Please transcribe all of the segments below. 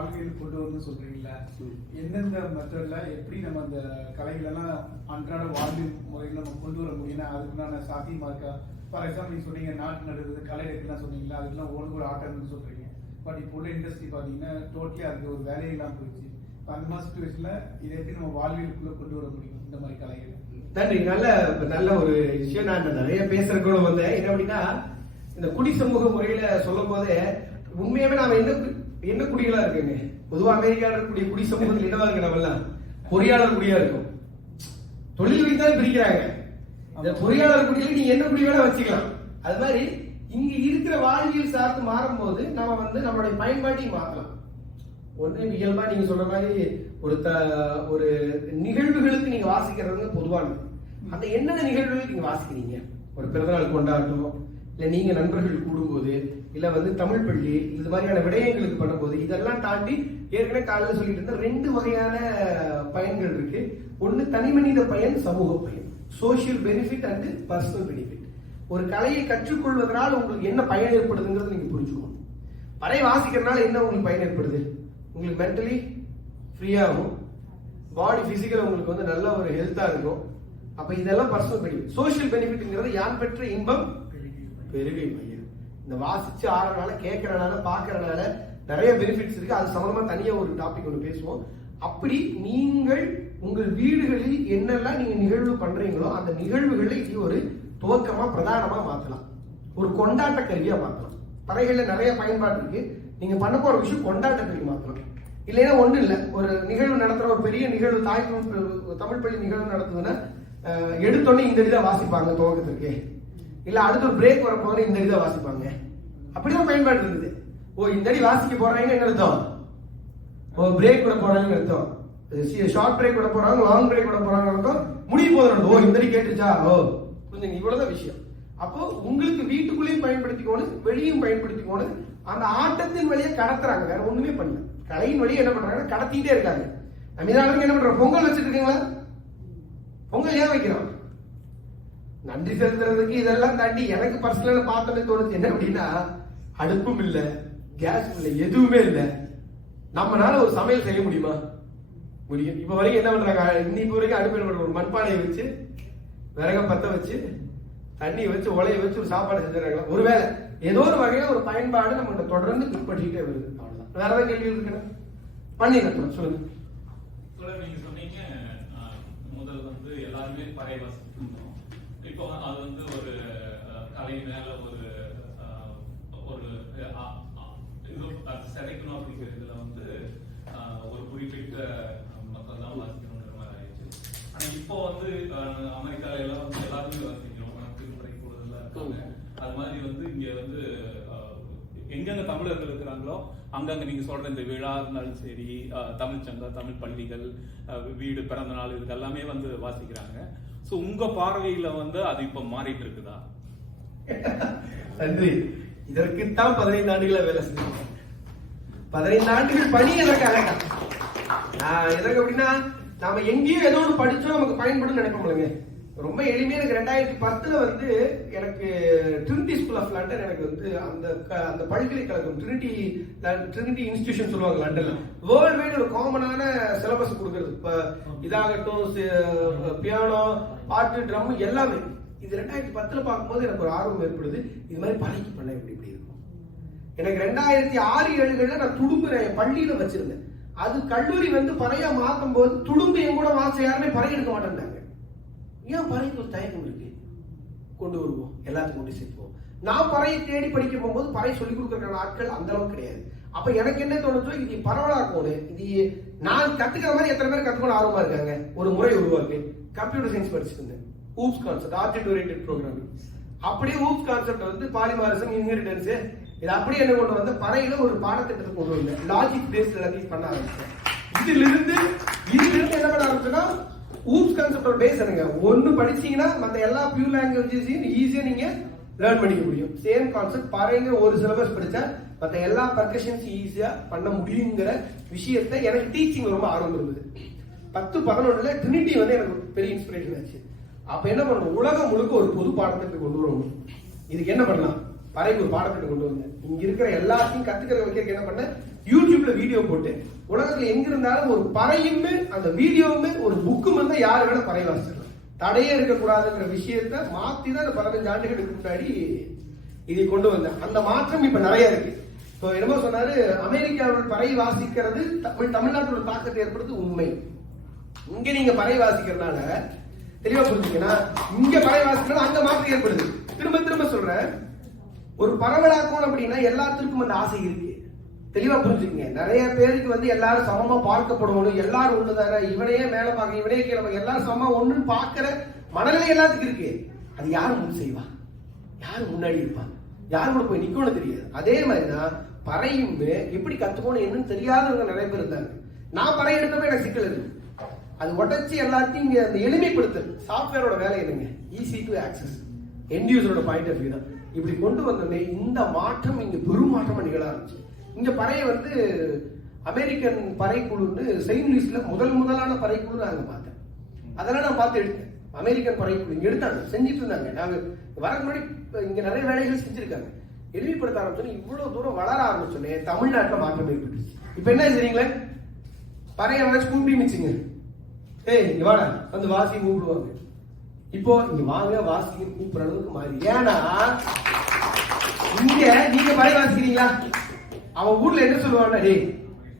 வாழ்வியல் கொண்டு வரணும்னு சொல்றீங்களா? எந்தெந்த மெத்தட்ல எப்படி நம்ம அந்த கலைகளெல்லாம் அன்றாட வாழ்வியல் முறையில் நம்ம கொண்டு வர முடியும்னா அதுக்குண்டான சாத்தியமா இருக்கா? ஃபார் எக்ஸாம்பிள் நீங்க சொன்னீங்க நாட்டு நடுவது கலை எடுக்கலாம் சொன்னீங்களா, அதுக்கெல்லாம் ஒழுங்கு ஒரு ஆட்டம்னு சொல்றீங்க. பட் இப்போ உள்ள இண்டஸ்ட்ரி பாத்தீங்கன்னா டோட்டலி அதுக்கு ஒரு வேலையெல்லாம் போயிடுச்சு. அந்த மாதிரி சுச்சுவேஷன்ல இதை எப்படி நம்ம வாழ்வியலுக்குள்ள கொண்டு வர முடியும் இந்த மாதிரி கலைகள்? நன்றி. நல்ல ஒரு விஷயம். நான் நிறைய பேசுறதுக்கு வந்தேன். என்ன அப்படின்னா, இந்த குடி சமூக முறையில சொல்லும் போதே உண்மையாவே நாம என்ன குடிகளா இருக்குங்க. பொதுவா அமெரிக்காவில் இருக்கக்கூடிய குடி சமூகத்தில் என்னவா இருக்கு? நம்ம எல்லாம் பொறியாளர் குடியா இருக்கும். தொழில் வைத்தான் பிரிக்கிறாங்க. இந்த பொறியாளர் குடியில நீ என்ன குடி வேணா வச்சுக்கலாம். அது மாதிரி இங்க இருக்கிற வாழ்வியல் சார்ந்து மாறும் போது நம்ம நம்மளுடைய பயன்பாட்டையும் மாற்றலாம். ஒன்று இயல்பா நீங்க சொல்ற மாதிரி ஒரு நிகழ்வுகளுக்கு நீங்க வாசிக்கிறது பொதுவானது. அந்த என்னென்ன நிகழ்வுகளுக்கு நீங்க வாசிக்கிறீங்க? ஒரு பிறந்தநாள் கொண்டாட்டம், இல்ல நீங்க நண்பர்கள் கூடும்போது, இல்ல தமிழ் பள்ளி, இது மாதிரியான விடயங்களுக்கு பண்ணும்போது, இதெல்லாம் தாண்டி ஏற்கனவே காலையில் சொல்லிட்டு இருந்த 2 வகையான பயன்கள் இருக்கு. ஒன்னு தனிமனித பயன், சமூக பயன், social benefit and personal benefit. ஒரு கலையை கற்றுக்கொள்வதனால் உங்களுக்கு என்ன பயன் ஏற்படுதுங்கிறது நீங்க புரிஞ்சுக்கணும். பறை வாசிக்கிறதுனால என்ன உங்களுக்கு பயன் ஏற்படுது? உங்களுக்கு மென்டலி ஃப்ரீயா ஆகும், பாடி பிசிக்கல் உங்களுக்கு நல்ல ஒரு ஹெல்த்தா இருக்கும். அப்ப இதெல்லாம் பர்சனல் பெனிஃபிட். சோசியல் பெனிஃபிட்ங்கிறது யான் பெற்ற இன்பம் பெருகை மையம். இந்த வாசிச்சு ஆடுறதுனால, கேட்கறதுனால, பாக்குறதுனால நிறைய பெனிஃபிட்ஸ் இருக்கு. அது சம்பந்தமா தனியா ஒரு டாபிக் ஒன்று பேசுவோம். அப்படி நீங்கள் உங்கள் வீடுகளில் என்னெல்லாம் நீங்க நிகழ்வு பண்றீங்களோ அந்த நிகழ்வுகளை இது ஒரு துவக்கமா பிரதானமா மாத்தலாம். ஒரு கொண்டாட்ட கருவியா மாத்தலாம். பறைகள்ல நிறைய பயன்பாடு இருக்கு. நீங்க பண்ண போற விஷயம் கொண்டாட்ட கருவி மாத்தலாம். இல்லைன்னா ஒண்ணு இல்ல, ஒரு நிகழ்வு நடத்துற ஒரு பெரிய நிகழ்வு, தமிழ் பள்ளி நிகழ்வு நடத்துதுன்னா எடுத்தோடனே இந்த இதை வாசிப்பாங்க துவக்கத்திற்கு. இல்ல அடுத்த ஒரு பிரேக் வர போது இந்த இதை வாசிப்பாங்க. அப்படிதான் பயன்பாடு இருக்குது. இந்த அடி வாசிக்க போறாங்கன்னு என்ன அர்த்தம்? பிரேக் விட போறாங்கன்னு அர்த்தம். ஷார்ட் பிரேக் விட போறாங்க, லாங் பிரேக் விட போறாங்க அர்த்தம். முடிய போதும். இந்த அடி கேட்டுச்சா? கொஞ்சம் இவ்வளவுதான் விஷயம். அப்போ உங்களுக்கு வீட்டுக்குள்ளேயும் பயன்படுத்திக்கணும், வெளியும் பயன்படுத்திக்கணும். அந்த ஆட்டத்தின் வழியை கடத்துறாங்க, வேற ஒண்ணுமே பண்ணல. கலையின் வழியை என்ன பண்றாங்க? கடத்திட்டே இருக்காங்க. நம்ம இதனால என்ன பண்றோம்? பொங்கல் வச்சுட்டு இருக்கீங்களா? பொங்கல் ஏன் வைக்கிறோம்? நன்றி செலுத்துறதுக்கு. இதெல்லாம் தாண்டி எனக்கு பர்சனலா பார்த்தோன்னு தோணுது என்ன அப்படின்னா, அடுப்பும் இல்ல, கேஸ் இல்ல, எதுவுமே இல்ல. நம்மளால ஒரு சமையல் செய்ய முடியுமா? முடியும். இப்ப வரைக்கும் என்ன பண்றாங்க? இன்னைக்கு வரைக்கும் அடுப்பு என்ன பண்றாங்க? ஒரு மண்பானையை வச்சு, விறக பத்த வச்சு, தண்ணி வச்சு, உலைய வச்சு ஒரு சாப்பாடு செஞ்சுறாங்களா? ஒருவேளை ஏதோ ஒரு வகையில ஒரு பயன்பாடு நம்ம தொடர்ந்து பின்பற்றிட்டே வருது. அவ்வளவுதான். வேற ஏதாவது கேள்வி இருக்குன்னா பண்ணி சொல்லுங்க. நீங்க சொன்னீங்க முதல் எல்லாருமே பறை வாசிக்கணும். இப்போ அது ஒரு கலை மேல ஒரு சிதைக்கணும் அப்படிங்கிறதுல ஒரு குறிப்பிட்ட மக்கள் தான் வாசிக்கணுங்கிற மாதிரி ஆயிடுச்சு. ஆனா இப்போ அமெரிக்கால எல்லாம் எல்லாருமே வாசிக்கணும், திருமுறை கூடுதலா இருக்காங்க. அது மாதிரி இங்க எங்கெங்க தமிழர்கள் இருக்கிறாங்களோ அங்கங்க நீங்க சொல்ற இந்த விழா இருந்தாலும் சரி, தமிழ் சங்கம், தமிழ் பள்ளிகள், வீடு, பிறந்த நாள், இதுக்கு எல்லாமே வாசிக்கிறாங்க. சோ உங்க பார்வையில அது இப்ப மாறிட்டு இருக்குதா? நன்றி. இதற்குத்தான் 15 ஆண்டுகளை வேலை செஞ்சோம். 15 ஆண்டுகள் பணி எதற்காக அப்படின்னா, நாம எங்கேயும் ஏதோ ஒரு படிச்சோம் நமக்கு பயன்படும் நினைப்போம்லங்க. ரொம்ப எளிமையா எனக்கு 2010 எனக்கு ட்ரினிட்டி ஸ்கூல் ஆஃப் லண்டன் எனக்கு அந்த பல்கலைக்கழகம் ட்ரினிட்டி இன்ஸ்டிடியூஷன் சொல்லுவாங்க லண்டன்ல. வேர்ல்ட் வைட் ஒரு காமனான சிலபஸ் கொடுக்கறது. இப்ப இதாகட்டும், பியானோ, பாட்டு, ட்ரம் எல்லாமே. இது 2010 பார்க்கும்போது எனக்கு ஒரு ஆர்வம் ஏற்படுது. இது மாதிரி பழகி பண்ண எப்படி இருக்கும். எனக்கு 2006-7 நான் துடும்பு பள்ளியில வச்சிருந்தேன். அது கல்லூரி பறையா மாத்தும் போது துடும்பு என் கூட வாச யாருமே பறை எடுக்க மாட்டேன். ஏன் பறைக்கு ஒரு தயக்கம் இருக்கு? கொண்டு வருவோம், எல்லாத்துக்கும் கொண்டு சேர்த்துவோம். நான் பறையை தேடி படிக்க போகும்போது பறை சொல்லிக் கொடுக்குற ஆட்கள் அந்த அளவுக்கு கிடையாது. அப்ப எனக்கு என்ன தோணுச்சோ, இது பரவலா இருக்கணும். இது நான் கத்துக்கிற மாதிரி எத்தனை பேர் கத்துக்கணும் ஆர்வமா இருக்காங்க. ஒரு முறை உருவாக்கு. கம்ப்யூட்டர் சயின்ஸ் படிச்சுட்டு இருந்தேன். Oops concept, object oriented programming. அப்படியே ஊப்ஸ் கான்செப்ட் பாலிமாரிசம், இன்ஹெரிட்டன்ஸ், இது அப்படியே என்ன கொண்டு பறையில ஒரு பாடத்திட்டத்தை கொண்டு வந்தேன். லாஜிக் பேஸ்ட் எல்லாத்தையும் பண்ண ஆரம்பிச்சேன். இதுல இருந்து என்ன பண்ண ஆரம்பிச்சோன்னா, ஊப்ஸ் கான்செப்டோட பேஸ் என்னங்க? ஒன்னு படிச்சீங்கன்னா மத்த எல்லா பியூர் லாங்குவேஜஸையும் ஈஸியா நீங்க லேர்ன் பண்ணிக்க முடியும். சேம் கான்செப்ட் பறைங்க ஒரு சிலபஸ் படிச்சா மத்த எல்லா பர்கஷன்ஸ் ஈஸியா பண்ண முடியுங்கிற விஷயத்தை எனக்கு டீச்சிங் ரொம்ப ஆர்வம் இருந்தது. 10-11 ட்ரினிட்டி எனக்கு பெரிய இன்ஸ்பிரேஷன் ஆச்சு. அப்ப என்ன பண்ணணும்? உலகம் முழுக்க ஒரு பொது பாடத்திட்டத்தை கொண்டு வரணும். இதுக்கு என்ன பண்ணலாம்? பறைக்கு ஒரு பாடத்திட்டம் கொண்டு வந்தேன். இங்க இருக்கிற எல்லாத்தையும் கத்துக்கிற வைக்க என்ன பண்ண, யூடியூப்ல வீடியோ போட்டு உலகத்துல எங்க இருந்தாலும் ஒரு பறையுமே அந்த வீடியோவுமே ஒரு புக்கும் வந்து யாரு வேணா பறை வாசிக்கலாம், தடையே இருக்கக்கூடாதுங்கிற விஷயத்த மாத்தி தான் 15 ஆண்டுகளுக்கு முன்னாடி இதை கொண்டு வந்தேன். அந்த மாற்றம் இப்ப நிறைய இருக்கு. இப்போ என்னமோ சொன்னாரு, அமெரிக்காவில் பறை வாசிக்கிறது தமிழ்நாட்டோட தாக்கத்தை ஏற்படுத்து உண்மை. இங்க நீங்க பறை வாசிக்கிறதுனால தெளிவா புரிஞ்சுக்கன்னா, இங்க பறை வாசிக்கிறதுனால அங்க மாற்றம் ஏற்படுது. திரும்ப திரும்ப சொல்றேன், ஒரு பரவலாக்கணும் அப்படின்னா எல்லாத்திற்கும் அந்த ஆசை இருக்கு. தெளிவா புரிஞ்சுக்கங்க. நிறைய பேருக்கு வந்து எல்லாரும் சமமா பார்க்கப்படணும், எல்லாரும் ஒண்ணுதானே, இவனையே மேல பார்க்க இவனே கீழே பார்க்க, எல்லாரும் சமமா ஒண்ணுன்னு பாக்குற மனநிலை எல்லாத்துக்கும் இருக்கு. அது யாரு முன் செய்வா, யாரு முன்னாடி இருப்பா, யாரு கூட போய் நிக்கணும்னு தெரியாது. அதே மாதிரிதான் பறையும் எப்படி கத்துக்கணும் என்னன்னு தெரியாதவங்க நிறைய பேர் இருந்தாங்க. நான் பறை எடுத்தப்ப எனக்கு சிக்கல் இருக்கு. அது உடச்சி எல்லாத்தையும் இங்க அந்த எளிமைப்படுத்தல் சாஃப்ட்வேரோட வேலை என்னங்க, ஈஸி டு ஆக்சஸ், எண்ட் யூசரோட பாயிண்ட் ஆஃப் வியூ தான். இப்படி கொண்டு வந்தோடனே இந்த மாற்றம் இங்க பெரும் மாற்றமா நிகழ ஆரம்பிச்சு. இங்க பறையை வந்து அமெரிக்கன் பறைக்குழுன்னு செயின்ட் லூயிஸ்ல முதலான பறைக்குழு நாங்க பார்த்தேன். அதெல்லாம் நான் பார்த்து எடுத்தேன். அமெரிக்கன் பறைக்குழு இங்க எடுத்தாங்க, செஞ்சுட்டு இருந்தாங்க. நாங்க வர முன்னாடி இங்க நிறைய வேலைகள் செஞ்சிருக்காங்க. எளிமைப்படுத்த ஆரம்பிச்சோன்னே இவ்வளவு தூரம் வளர ஆரம்பிச்சோன்னே தமிழ்நாட்டில் மாற்றம் ஏற்பட்டுச்சு. இப்ப என்ன சரிங்களே, பறைய வச்சு கூப்பி மிச்சுங்க, ஏய் இங்க வாடா வந்து வாசி கூப்பிடுவாங்க. இப்போ இங்க வாங்க வாசிங்க கூப்பிடுற அளவுக்கு மாறி. ஏன்னா இங்க நீங்க பறை வாசிக்கிறீங்களா, அவன் ஊர்ல என்ன சொல்லுவாங்க, டேய்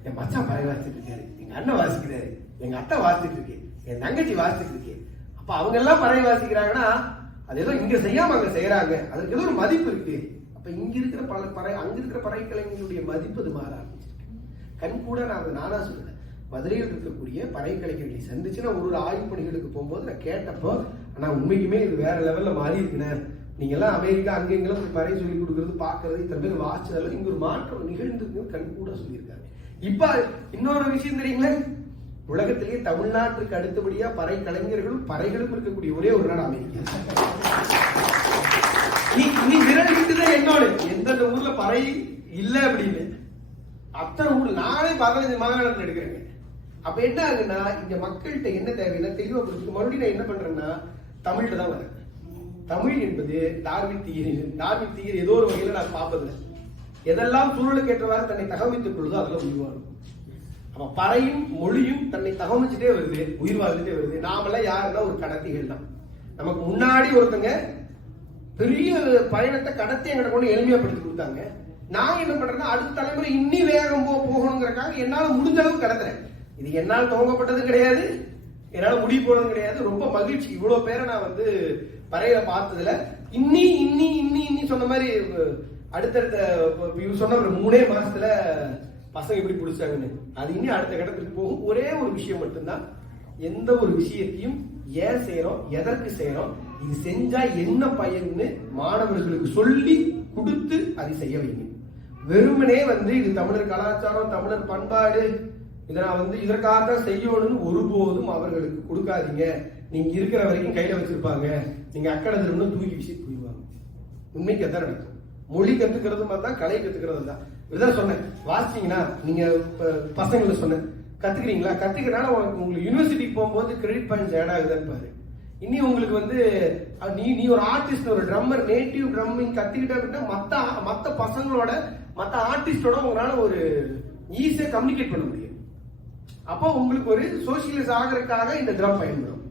என் மச்சான் பறை வாசிட்டு இருக்காரு, எங்க அண்ணன் வாசிக்கிறாரு, எங்க அத்தை வாசிட்டு இருக்கு, என் தங்கச்சி வாசிட்டு இருக்கு. அப்ப அவங்க எல்லாம் பறை வாசிக்கிறாங்கன்னா அது ஏதோ இங்க செய்யாம அங்க செய்யறாங்க, அதுக்கு ஏதோ ஒரு மதிப்பு இருக்கு. அப்ப இங்க இருக்கிற பல பறை அங்க இருக்கிற பறை கலைஞர்களுடைய மதிப்பு அது மாற ஆரம்பிச்சு. கண் கூட நானா சொல்றேன், மதுரையில் இருக்கக்கூடிய பறை கலைஞர்களை சந்திச்சு நான் ஒரு ஆய்வு பணிகளுக்கு போகும்போது நான் கேட்டப்போ, ஆனா உண்மைக்குமே இது வேற லெவல்ல மாறி இருக்குண்ணே, நீங்க எல்லாம் அமெரிக்கா அங்க எங்கெல்லாம் போய் பறை சொல்லி கொடுக்கறது பாக்குறது இத்தனை பேர் வாசிச்சதெல்லாம் இங்க ஒரு மாற்றம் நிகழ்ந்து கண் கூட சொல்லியிருக்காங்க. இப்ப இன்னொரு விஷயம் தெரியுங்களே, உலகத்திலேயே தமிழ்நாட்டுக்கு அடுத்தபடியா பறை கலைஞர்களும் பறைகளும் இருக்கக்கூடிய ஒரே ஒரு நாடு அமெரிக்கா. நீ விரல் விட்டுதான் என்னோட எந்தெந்த ஊர்ல பறை இல்ல அப்படின்னு அத்தனை ஊர்ல நானே 15 மாகாணத்தில் எடுக்கிறேங்க. அப்ப என்ன ஆகுன்னா, இங்க மக்கள்கிட்ட என்ன தேவைன்னா தெளிவா புரிஞ்சுக்க. மறுபடியும் நான் என்ன பண்றேன்னா தமிழ்ல தான் வரேன். தமிழ் என்பது டார்வின் தியரி ஏதோ ஒரு வகையில நான் பார்ப்பதில்லை. எதெல்லாம் சூழலுக்கு ஏற்றவாறு தன்னை தகவமைத்துக் கொள்ளுதோ அதெல்லாம் உயிர்வாழும். அப்ப பறையும் மொழியும் தன்னை தகவமைச்சுட்டே வருது, உயிர் வாழ்ந்துட்டே வருது. நாமெல்லாம் யாருன்னா ஒரு கடத்திகள் தான். நமக்கு முன்னாடி ஒருத்தங்க பெரிய பயணத்தை கடத்தி எங்கிட்ட கொண்டு எளிமையாப்படுத்தி கொடுத்தாங்க. நான் என்ன பண்றேன்னா அடுத்த தலைமுறை இன்னி வேகம் போகணுங்கிறக்காக என்னால முடிஞ்ச அளவுக்கு கடத்துறேன். இது என்னால் துவங்கப்பட்டது கிடையாது, என்னால முடிவு போனது கிடையாது. ரொம்ப மகிழ்ச்சி, இவ்வளவு பேரை நான் வந்து பறையில பார்த்ததுல. இன்னி இன்னி இன்னி இன்னி சொன்ன மாதிரி அடுத்தடுத்த சொன்ன ஒரு 3 மாசத்துல பசங்க எப்படி பிடிச்சாங்கன்னு அது இன்னும் அடுத்த கட்டத்துக்கு போகும். ஒரே ஒரு விஷயம் மட்டும்தான், எந்த ஒரு விஷயத்தையும் ஏன் செய்யறோம், எதற்கு செய்யறோம், இது செஞ்சா என்ன பயன்னு மாணவர்களுக்கு சொல்லி கொடுத்து அதை செய்ய வைங்க. வெறுமனே வந்து இது தமிழர் கலாச்சாரம், தமிழர் பண்பாடு, இதை நான் வந்து இதற்காகத்தான் செய்யணும்னு ஒருபோதும் அவர்களுக்கு கொடுக்காதீங்க. நீங்க இருக்கிற வரைக்கும் கையில வச்சிருப்பாங்க, நீங்க அக்கறை திரும்ப தூக்கி வீசிட்டு போயிடுவாங்க. உண்மைக்கு எதான் நடக்கும். மொழி கத்துக்கிறது மாதிரி தான் கலை கத்துக்கிறது தான். இதுதான் சொன்னேன், வாசிச்சீங்கன்னா நீங்க பசங்களை சொன்னேன், கத்துக்கிறீங்களா, கத்துக்கிறனால உங்களுக்கு யூனிவர்சிட்டிக்கு போகும்போது கிரெடிட் பாயிண்ட்ஸ் ஆட் ஆகுதுன்னு பாரு. இனி உங்களுக்கு வந்து நீ ஒரு ஆர்டிஸ்ட், ஒரு ட்ரம்மர், நேட்டிவ் ட்ரம்மிங் கத்துக்கிட்டா அப்படின்னா மத்த பசங்களோட மத்த ஆர்டிஸ்டோட உங்களால ஒரு ஈஸியா கம்யூனிகேட் பண்ண முடியும். அப்போ உங்களுக்கு ஒரு சோசியலைஸ் ஆகிறதுக்காக இந்த ட்ரம் பயன்படும்.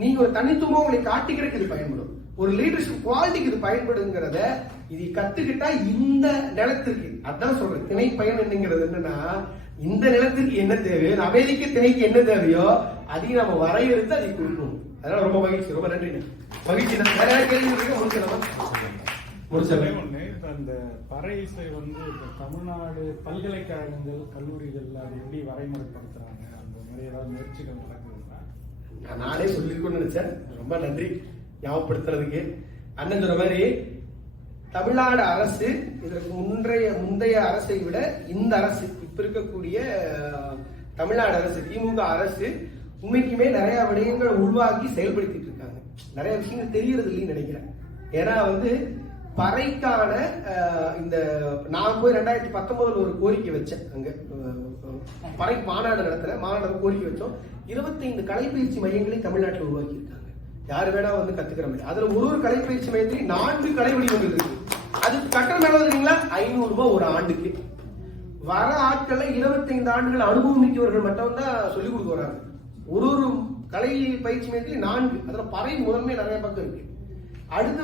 நீங்க ஒரு தனித்துவமா உங்களை காட்டிக்கிறதுக்கு இது பயன்படும். ஒரு லீடர்ஷிப் குவாலிட்டிக்கு இது பயன்படுங்கிறத இது கத்துக்கிட்டா இந்த நிலத்திற்கு, அதான் சொல்றேன் திணை பயன் என்னங்கிறது என்னன்னா, இந்த நிலத்திற்கு என்ன தேவையோ, அமெரிக்க திணைக்கு என்ன தேவையோ அதையும் நம்ம வரையறுத்து அதை கொடுக்கணும். அதனால ரொம்ப மகிழ்ச்சி, ரொம்ப நன்றி. மகிழ்ச்சி. நிறைய கேள்வி முடிச்சேன். அந்த பறை இசை வந்து தமிழ்நாடு பல்கலைக்கழகங்கள், கல்லூரிகள் அது எப்படி வரைமுறைப்படுத்துறாங்க, அந்த மாதிரி ஏதாவது முயற்சிகள் நடக்குதுங்களா? நானே சொல்லிருக்கணும்னு நினைச்சேன். ரொம்ப நன்றி ஞாபகப்படுத்துறதுக்கு. அண்ணன் சொன்ன மாதிரி தமிழ்நாடு அரசு இதற்கு முந்தைய அரசை விட இந்த அரசு, இப்ப இருக்கக்கூடிய தமிழ்நாடு அரசு, திமுக அரசு உண்மைக்குமே நிறைய விடயங்களை உருவாக்கி செயல்படுத்திட்டு இருக்காங்க. நிறைய விஷயங்கள் தெரியறது இல்லைன்னு நினைக்கிறேன். ஏன்னா வந்து பறைக்கான இந்த நான் போய் 2019 ஒரு கோரிக்கை வச்சேன். அங்க பறை மாநாடு நடத்துற கோரிக்கை வச்சோம். 25 கலைப்பயிற்சி மையங்களை தமிழ்நாட்டில் உருவாக்கி இருக்காங்க. யாரு வேணா வந்து கத்துக்கிற மாதிரி. அதுல ஒரு கலைப்பயிற்சி மையத்திலையும் 4 கலை வடிவங்கள் இருக்கு. அதுக்கு கட்டணம் எவ்வளவு தெரியுங்களா? 500 ரூபாய் ஒரு ஆண்டுக்கு. வர ஆட்களை 25 ஆண்டுகள் அனுபவமிக்கவர்கள் மட்டும் தான் சொல்லிக் கொடுக்க வராங்க. ஒரு கலை பயிற்சி மையத்தில் 4, அதுல பறை முதன்மை நிறைய பக்கம் இருக்கு. அடுத்து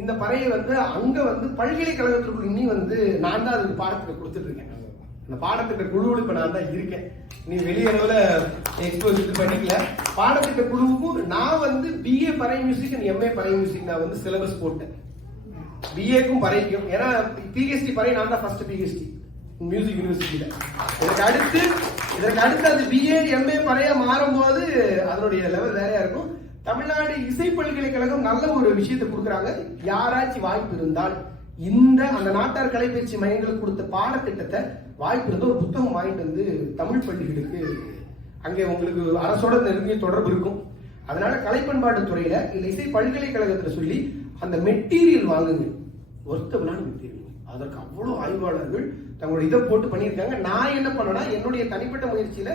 இந்த பறையை அங்க பல்கலைக்கழகத்திற்குள் இன்னி நான் தான் அதுக்கு பாடத்திட்ட கொடுத்துட்டு இருக்கேன். அந்த பாடத்திட்ட குழுவில் இப்ப நான் தான் இருக்கேன். நீ வெளியளவுல எக்ஸ்போஸ் பண்ணிக்கல. பாடத்திட்ட குழுவுக்கும் நான் BA பறை மியூசிக் அண்ட் MA பறை மியூசிக் நான் சிலபஸ் போட்டேன். BAக்கும் பறைக்கும். ஏன்னா PhD பறை நான் தான் ஃபர்ஸ்ட் PhD மியூசிக் யூனிவர்சிட்டியில. இதற்கு அடுத்து அது BA MA பறையா மாறும்போது அதனுடைய லெவல் வேறையா இருக்கும். தமிழ்நாடு இசை பல்கலைக்கழகம் நல்ல ஒரு விஷயத்தை கொடுக்குறாங்க. யாராச்சும் வாய்ப்பு இருந்தால் அந்த நாட்டார் கலைப்பயிற்சி மையங்களுக்கு கொடுத்த பாடத்திட்டத்தை வாய்ப்பு இருந்தால் ஒரு புத்தகம் வாங்கிட்டு தமிழ் பள்ளிகளுக்கு அங்கே உங்களுக்கு அரசோட நெருங்கிய தொடர்பு இருக்கும். அதனால கலைப்பண்பாட்டு துறையில இல்ல இசை பல்கலைக்கழகத்துல சொல்லி அந்த மெட்டீரியல் வாங்குங்க. ஒர்த்தபிளான மெட்டீரியல். அதற்கு அவ்வளவு ஆய்வாளர்கள் தங்களோட இதை போட்டு பண்ணியிருக்காங்க. நான் என்ன பண்ணேன்னா என்னுடைய தனிப்பட்ட முயற்சியில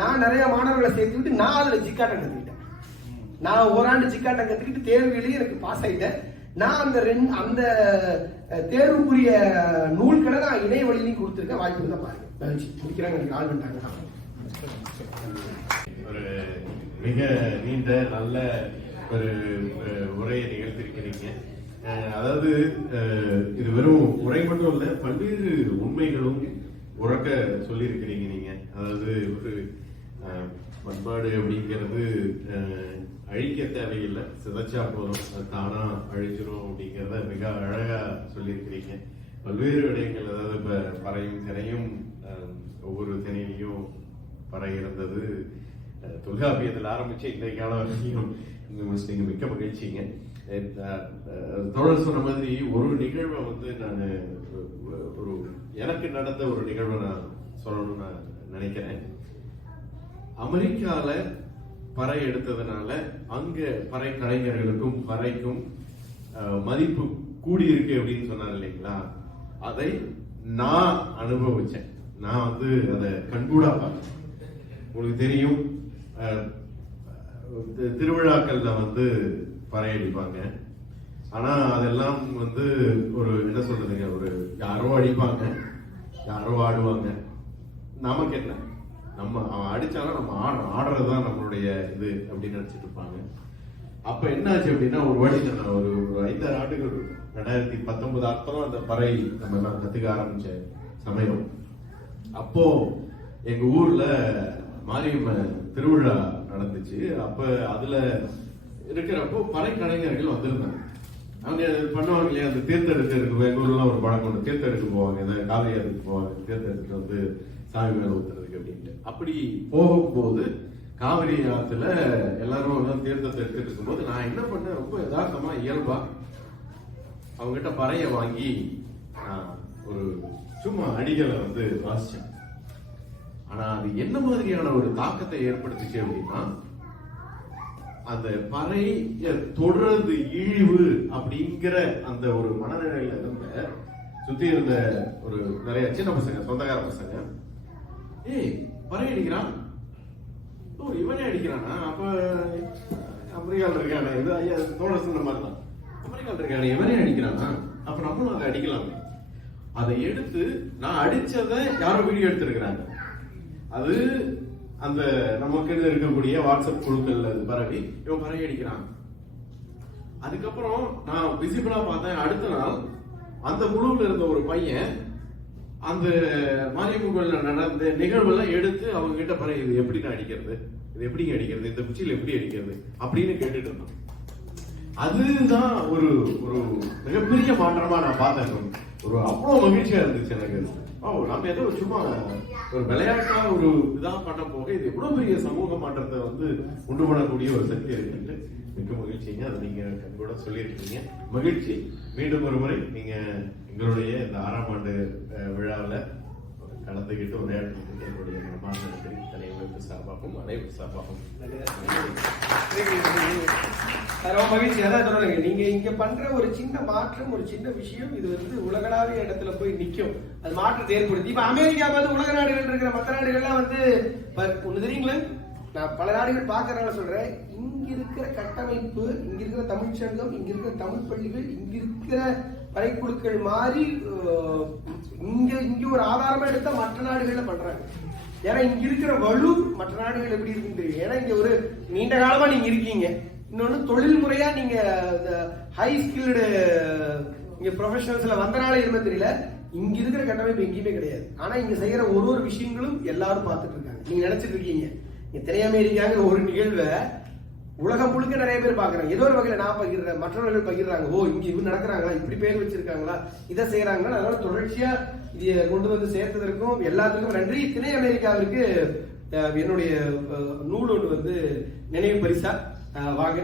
நான் நிறைய மாணவர்களை சேர்த்துக்கிட்டு நான் அதுல ஜிக்காட்டம் கத்துக்கிட்டேன். நான் ஓராண்டு ஜிக்காட்டம் கத்துக்கிட்டு தேர்வுகளையும் எனக்கு பாஸ் ஆயிட்டேன். நான் அந்த தேர்வுக்குரிய நூல்களை நான் இணைய வழியிலையும் கொடுத்துருக்கேன். வாய்ப்பு இருந்தா பாருங்க. முடிக்கிறாங்க. எனக்கு ஆள் பண்ணிட்டாங்க. ஒரு மிக நீண்ட நல்ல ஒரு உரையை நிகழ்த்திருக்கிறீங்க. அதாவது இது வெறும் உரை மட்டும் இல்ல, பல்வேறு உண்மைகளும் உறக்க சொல்லியிருக்கிறீங்க நீங்க. அதாவது ஒரு பண்பாடு அப்படிங்கிறது அழிக்க தேவையில்லை, சிதைச்சா போதும், அது தானா அழிச்சிரும் அப்படிங்கிறத மிக அழகா சொல்லியிருக்கிறீங்க. பல்வேறு விடயங்கள், அதாவது இப்ப பறையும் தினையும் ஒவ்வொரு தினையிலையும் பறை இருந்தது. தொல்காப்பியத்தில் ஆரம்பிச்சு இன்றைய காலம் வரைக்கும் நீங்க மிக்க மகிழ்ச்சிங்க. தோழர் சொன்ன மாதிரி ஒரு நிகழ்வை நான் ஒரு எனக்கு நடந்த ஒரு நிகழ்வை நான் சொல்லணும்னு நான் நினைக்கிறேன். அமெரிக்கால பறை எடுத்ததுனால அங்க பறை கலைஞர்களுக்கும் பறைக்கும் மதிப்பு கூடியிருக்கு அப்படின்னு சொன்னார் இல்லைங்களா? அதை நான் அனுபவிச்சேன். நான் அதை கண்கூடா பார்த்தேன். உங்களுக்கு தெரியும், திருவிழாக்கள்ல பறை அடிப்பாங்க. ஆனா அதெல்லாம் ஒரு என்ன சொல்றதுங்க, ஒரு யாரோ அடிப்பாங்க, யாரோ ஆடுவாங்க. நமக்கு என்ன, நம்ம அவன் அடிச்சாலும் நம்ம ஆடுறதுதான் நம்மளுடைய இது அப்படின்னு நினைச்சிட்டு இருப்பாங்க. அப்ப என்னாச்சு அப்படின்னா, ஒரு வாட்டி நான் ஒரு 5-6 ஆண்டுகள் 2019 அர்த்தம் அந்த பறை நம்ம எல்லாம் கத்துக்க ஆரம்பிச்ச சமயம். அப்போ எங்க ஊர்ல மாரியம்மன் திருவிழா நடந்துச்சு. அப்ப அதுல இருக்கிறப்போ பறை கலைஞர்கள் வந்திருந்தாங்க. அவங்க பண்ணுவாங்க இல்லையா, அந்த தீர்த்தெடுக்கிறதுக்கு எங்க ஊர்லாம் ஒரு பழக்கம் உண்டு. தீர்த்தெடுக்க போவாங்க, இந்த காவிரி ஆற்றுக்கு போவாங்க, தீர்த்தெடுத்து சாமி மேல ஊத்துறதுக்கு அப்படின்ட்டு. அப்படி போகும்போது காவிரி ஆத்துல எல்லாரும் தீர்த்தத்தை எடுத்துட்டு இருக்கும்போது நான் என்ன பண்ணேன், ரொம்ப யதார்த்தமா இயல்பா அவங்ககிட்ட பறைய வாங்கி ஒரு சும்மா அடிகளை வாசிச்சேன். ஆனா அது என்ன மாதிரியான ஒரு தாக்கத்தை ஏற்படுத்துச்சு அப்படின்னா, அந்த பறைய தொடர்ந்து இழிவு அப்படிங்கிற அந்த ஒரு மனநிலையில இருந்த சுத்தி இருந்த ஒரு நிறைய சின்ன பசங்க, சொந்தக்கார பசங்க, ஏய் பறை அடிக்கிறான், ஓ இவனே அடிக்கிறானா, அப்ப அமெரிக்காவில் இருக்கானே, இது ஐயா தோழர் சொன்ன மாதிரி தான், அமெரிக்காவில் இருக்கானே இவனே அடிக்கிறானா, அப்ப நம்மளும் அதை அடிக்கலாமே. அதை எடுத்து நான் அடிச்சதை யாரோ வீடியோ எடுத்திருக்கிறாங்க. அது அந்த நமக்கு இருக்கக்கூடிய வாட்ஸ்அப் குழுக்கள் அது பரவி இவன் பறை அடிக்கிறான். அதுக்கப்புறம் நான் விசிபிளா பார்த்தேன். அடுத்த நாள் அந்த குழுவில் இருந்த ஒரு பையன் அந்த மாரியம்மன் நடந்த நிகழ்வெல்லாம் எடுத்து அவங்க கிட்ட பறை இது எப்படி அடிக்கிறது, இது எப்படிங்க அடிக்கிறது, இந்த குச்சியில் எப்படி அடிக்கிறது அப்படின்னு கேட்டுட்டு இருந்தான். அதுதான் ஒரு ஒரு மிகப்பெரிய மாற்றமா நான் பார்த்தேன். ஒரு அவ்வளவு மகிழ்ச்சியா இருந்துச்சு எனக்கு. நம்ம ஏதோ சும்மா ஒரு விளையாட்டா ஒரு இதா பண்ண போக இது எவ்வளவு பெரிய சமூக மாற்றத்தை உண்டு பண்ணக்கூடிய ஒரு சக்தி இருக்கு. மிக்க மகிழ்ச்சிங்க. அதை நீங்க கூட சொல்லியிருக்கீங்க. மகிழ்ச்சி. மீண்டும் ஒரு முறை நீங்க எங்களுடைய இந்த 6ஆம் ஆண்டு விழாவில் கலந்துகிட்டு உரையாடுறதுக்கு என்னுடைய மனமார்ந்த தலைவருக்கு சார்பாகவும் அனைவரும் சார்பாகவும் ரொம்ப மகிழ்ச்சி. அதான் சொல்லுங்க, நீங்க இங்க பண்ற ஒரு சின்ன மாற்றம், ஒரு சின்ன விஷயம், இது உலகளாவிய இடத்துல போய் நிக்கும். அது மாற்றத்தை ஏற்படுத்தி இப்ப அமெரிக்கா உலக நாடுகள் இருக்கிற மற்ற நாடுகள்லாம் ஒண்ணு தெரியுங்களா, நான் பல நாடுகள் பாக்குறதுனால சொல்றேன். இங்க இருக்கிற கட்டமைப்பு, இங்க இருக்கிற தமிழ்ச்சங்கம், இங்க இருக்கிற தமிழ் பள்ளிகள், இங்க இருக்கிற படைக்குழுக்கள் மாதிரி இங்க ஒரு ஆதாரமா எடுத்தா மற்ற நாடுகள்ல பண்றாங்க. ஏன்னா இங்க இருக்கிற வலு மற்ற நாடுகள் எப்படி இருக்குன்னு தெரியும். ஏன்னா இங்க ஒரு நீண்ட காலமா நீங்க இருக்கீங்க. இன்னொன்னு தொழில் முறையா நீங்க ஹை ஸ்கில்டு இங்க ப்ரொஃபஷனல்ஸ்ல வந்தனால இருமே தெரியல, இங்க இருக்கிற கட்டமைப்பு எங்கேயுமே கிடையாது. ஆனா இங்க செய்யற ஒரு விஷயங்களும் எல்லாரும் பார்த்துட்டு இருக்காங்க. நீங்க நினைச்சிட்டு இருக்கீங்க இங்க தெரிய அமெரிக்காங்கிற ஒரு நிகழ்வை உலகம் முழுக்க நிறைய பேர் பாக்குறாங்க. ஏதோ ஒரு வகையில நான் பகிர்றேன், மற்றவர்கள் பகிர்றாங்க. ஓ இங்க இவங்க நடக்கிறாங்களா, இப்படி பேர் வச்சிருக்காங்களா, இதை செய்யறாங்களா. அதனால தொடர்ச்சியா இதை கொண்டு வந்து சேர்த்ததற்கும் எல்லாத்துக்கும் நன்றி. திணை அமெரிக்காவிற்கு என்னுடைய நூல் ஒன்று வந்து நினைவு பரிசா வாங்க.